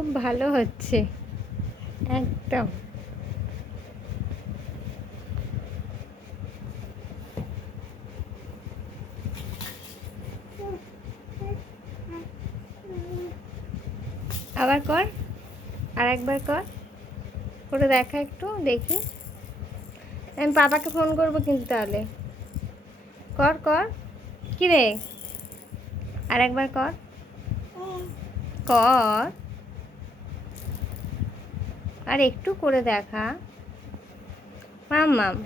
খুব ভালো হচ্ছে একদম। আবার কর, আর একবার কর, করে দেখা একটু দেখি। আমি পাপাকে ফোন করবো কিন্তু তাহলে। কর কর, কি রে, আর একবার কর, কর, আর একটু করে দেখা। মাম্মাম,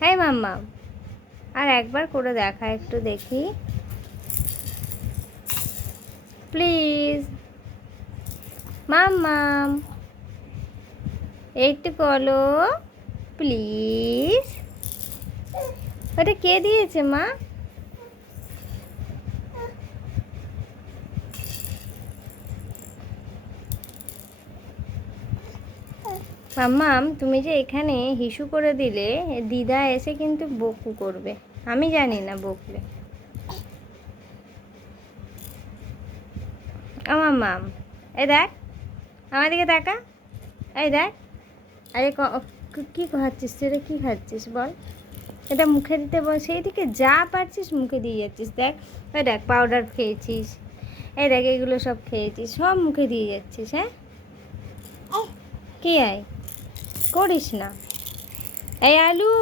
হ্যাঁ মাম্মাম, আর একবার করে দেখা একটু দেখি প্লিজ। মাম্মাম, একটু বলো প্লিজ। ওটা কে দিয়েছে মা? মাম্মাম, তুমি যে এখানে হিসু করে দিলে, দিদা এসে কিন্তু বকু করবে। আমি জানি না বকলে। আমার মাম, এই দেখ, আমার দিকে তাকা, এই দেখ। আরে কী খাচ্ছিস তুই? কী খাচ্ছিস বল? এটা মুখে দিতে বল, সেই দিকে যা পারছিস মুখে দিয়ে যাচ্ছিস। দেখ, ওই দেখ পাউডার খেয়েছিস, এই দেখ এগুলো সব খেয়েছিস, সব মুখে দিয়ে যাচ্ছিস। হ্যাঁ, কে আয় করিস না। এই আলু,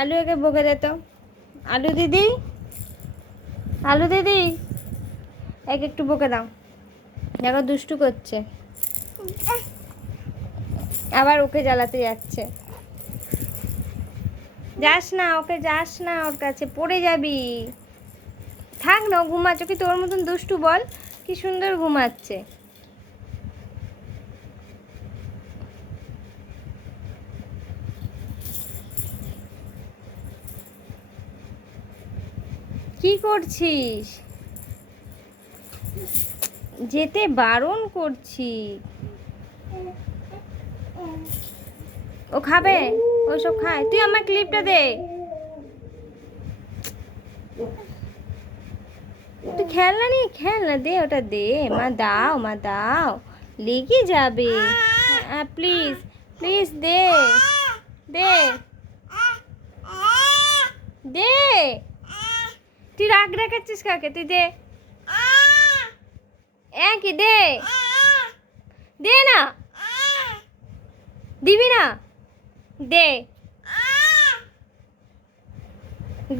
আলু একে বকে দে তো। আলু দিদি, আলু দিদি, একে একটু বকে দাও, দেখো দুষ্টু করছে, আবার ওকে জ্বালাতে যাচ্ছে। যাস না, ওকে যাস না, ওর কাছে পড়ে যাবি। থাক না, ঘুমাচ্ছ কি তোর মতন দুষ্টু? বল, কি সুন্দর ঘুমাচ্ছে। কি করছিস? যেতে বারণ করছি। ও খাবে, ওইসব খায়। তুই আমার ক্লিপটা দে, তুই খেলনা নিয়ে খেলনা দে, ওটা দে। মা দাও, মা দাও, লেগে যাবে। প্লিজ প্লিজ দে, দে, দে। তুই রাগ দেখাচ্ছিস কাকে? তুই দে, কি দে, দে না, দিবি না, দে,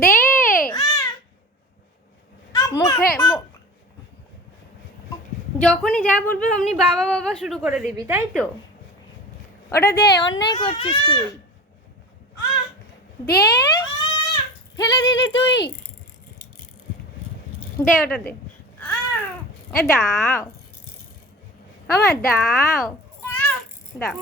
দে। মুখে যখনই যা বলবে অমনি বাবা বাবা শুরু করে দিবি, তাই তো? ওটা দে, অন্যায় করছিস তুই। দে, ফেলে দিলি তুই, দে ওটা দে। দাও আমার, দাও, দাও।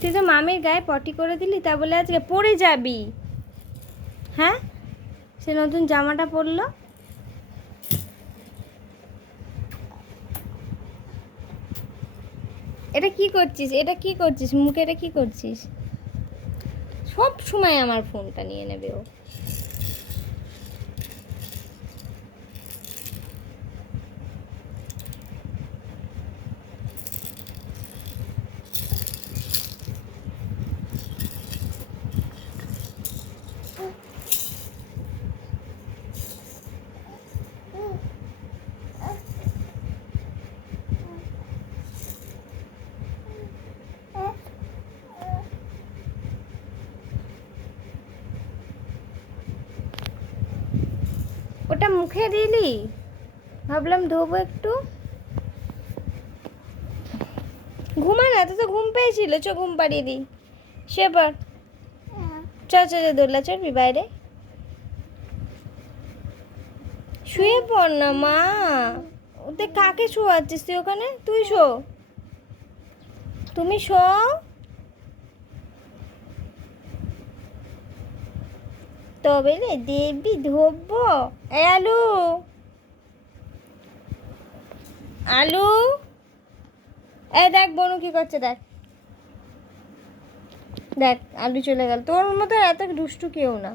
তুই তো মামির গায়ে পটি করে দিলি, তা বলে আজকে পড়ে যাবি? হ্যাঁ, সে নতুন জামাটা পরলো। এটা কি করছিস? এটা কি করছিস মুখে? এটা কি করছিস? সব সময় আমার ফোনটা নিয়ে নেবে ও। ওটা মুখে দিলি, ভাবলাম ধোবো একটু। ঘুমা না, তো ঘুম পেয়েছিল, চ ঘুম পাড়িয়ে দিই। সে পর চ চ দোল্লা চড়বি বাইরে? শুয়ে পড় না মা, ওতে কাকে শোয়াচ্ছিস তুই ওখানে? তুই শো, তুমি শো। ধরতে হবে রে, দেবী ধরবো। এই আলু, আলু, এই দেখ বনু কি করছে, দেখ দেখ আলু চলে গেল। তোর মতো এত দুষ্টু কেউ না।